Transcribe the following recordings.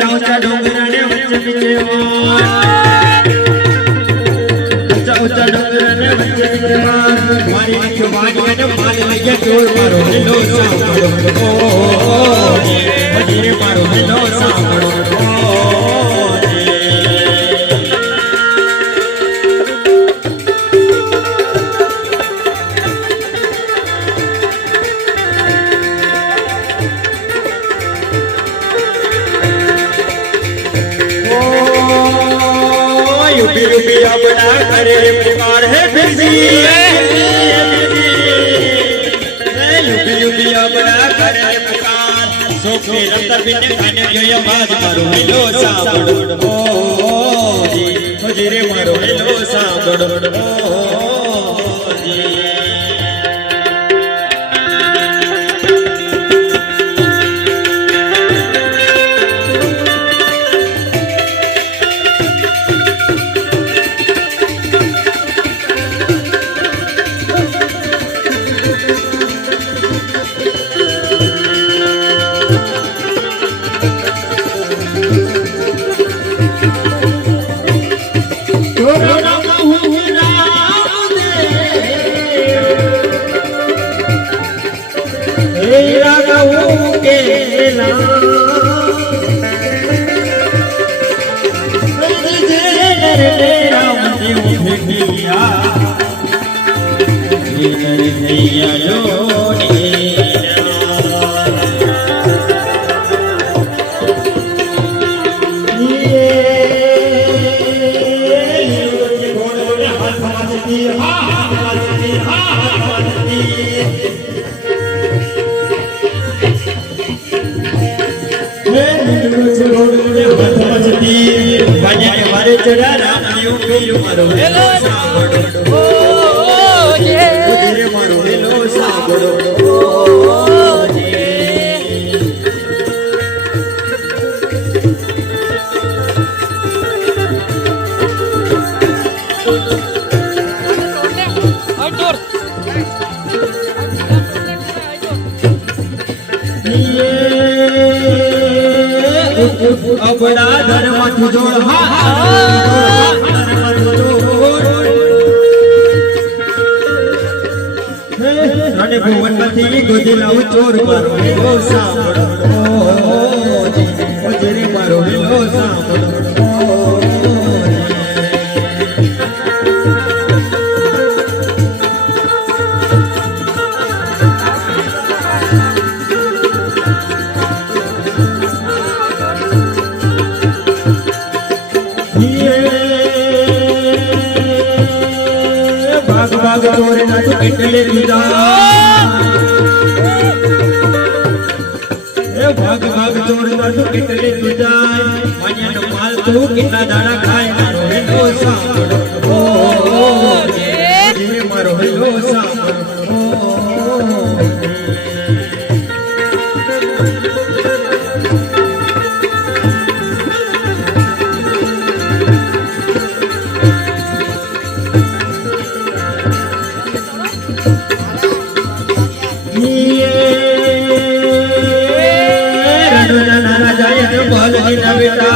ऊंचा ऊंचा डोंगर ने वच्चे बीचे ऊंचा ऊंचा डोंगर ने वच्चे बीचे मारी आंखों वाणी ने माल लगे चोर मारो हेलो सांभळो वजीरे मारो हेलो सांभळो यूपी यूपी अपना करे पुकार है बिजी यूपी यूपी अपना करे पुकार सोके रतर बिन खाने जो ये बात मारो हेलो सांभळो ओ जी वजीरे मारो हेलो सांभळो ओ जी चढ़ा राम यूपी मारो हेलो सांभळो ओ जे वजीरे मारो हेलो सांभळो ओ जे अपना धर्म तुझोड़ रण भुवन मथी गोदिला चोर मारो हेलो सांभळो ओ जी वजीरे मारो हेलो सांभळो भाग भाग चोरे ना तो किटले तुझा भाग भाग चोरे ना तो किटले तुझा मान्या नो माल तू कितना दाना खाए मारो हेलो सांभळो ओ जे मारो हेलो सांभळो बेटा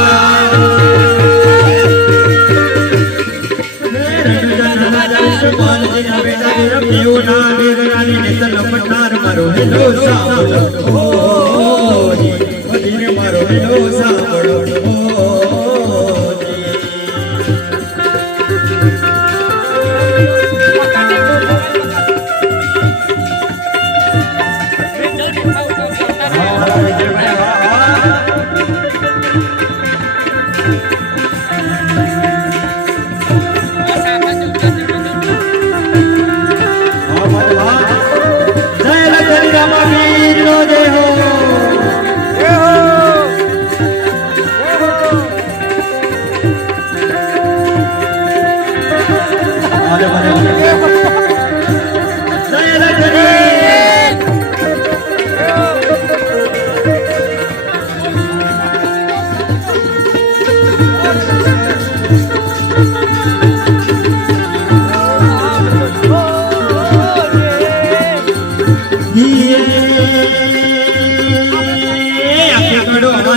मारो हेलो सांभळो ओ जी वजीरे मारो हेलो सांभळो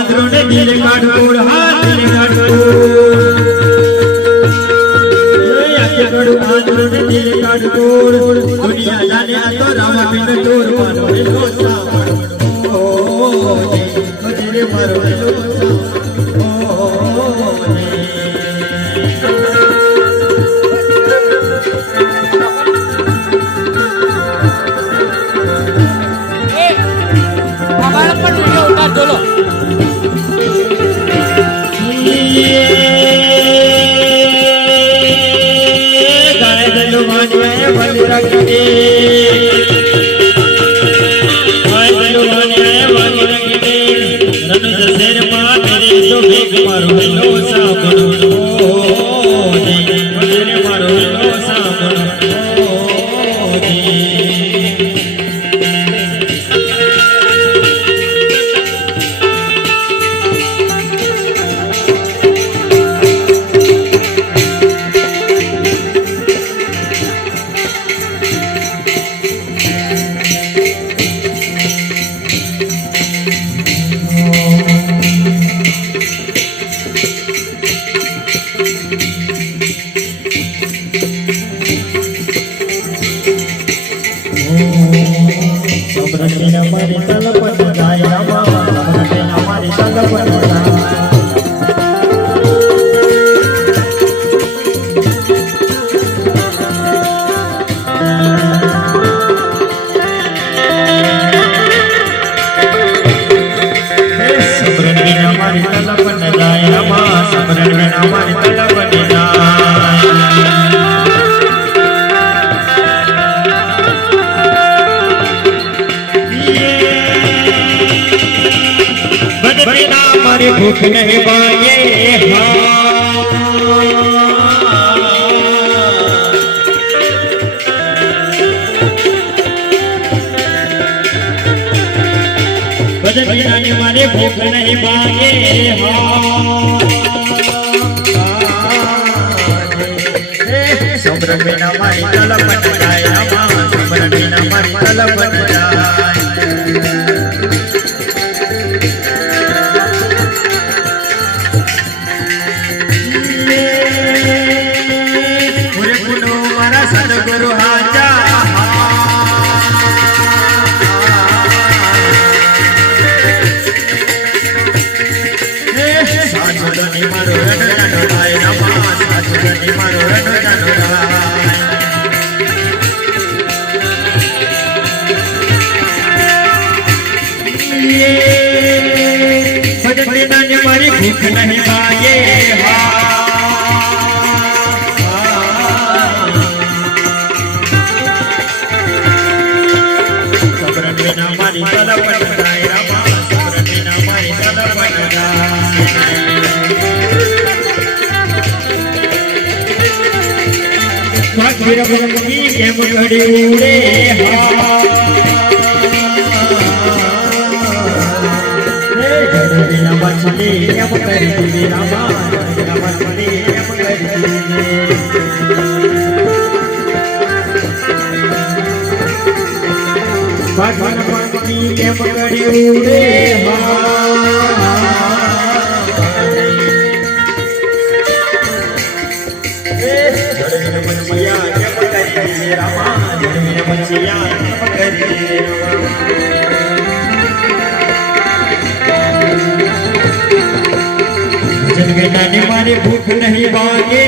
આંધળો ને દિલ કાઢોડ હા દિલ કાઢોડ આંખે કાઢું આંધળો ને દિલ કાઢોડ દુનિયા જાણે આ તો રામાપીર ચોર મારો હેલો સાંભળો હજરે મારો હેલો બોલો ગાય ગલો વાણીએ વલી રાખી ગાય ગલો વાણીએ વલી રાખી રન જસેર માં મેરે તો ભેગ મારો હેલો સાંભળો હજરે મારો હેલો સાંભળો મારી તલપટ જાય રામા મારી તલપટ જાય રામા સમરણ મારી તલપટ मारी भूख नहीं पाए मारे भूख नहीं पाए समरण बिना मारी तलपट जाए समरण बिना मारी तलपट जाए सदगुरु हाजा साधुनी मारो रण रणोराय रमा साधुनी मारो रण रणोराय भजन बिना ने मारी भूख नहीं पाए मारी तलपट जाए रामा समरण बिना मारी तलपट जाए भगवी केम घड़ी उड़े बिना मछली केम करी रामा बिना मछली केम करी भगवान पंक्ति के पकड़ी उड़े जन बिना मारे भूख नहीं भागे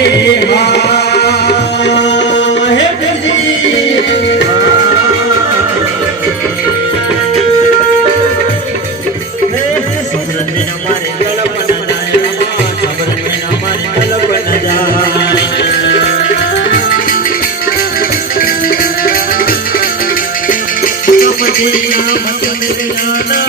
मत मेरे जाना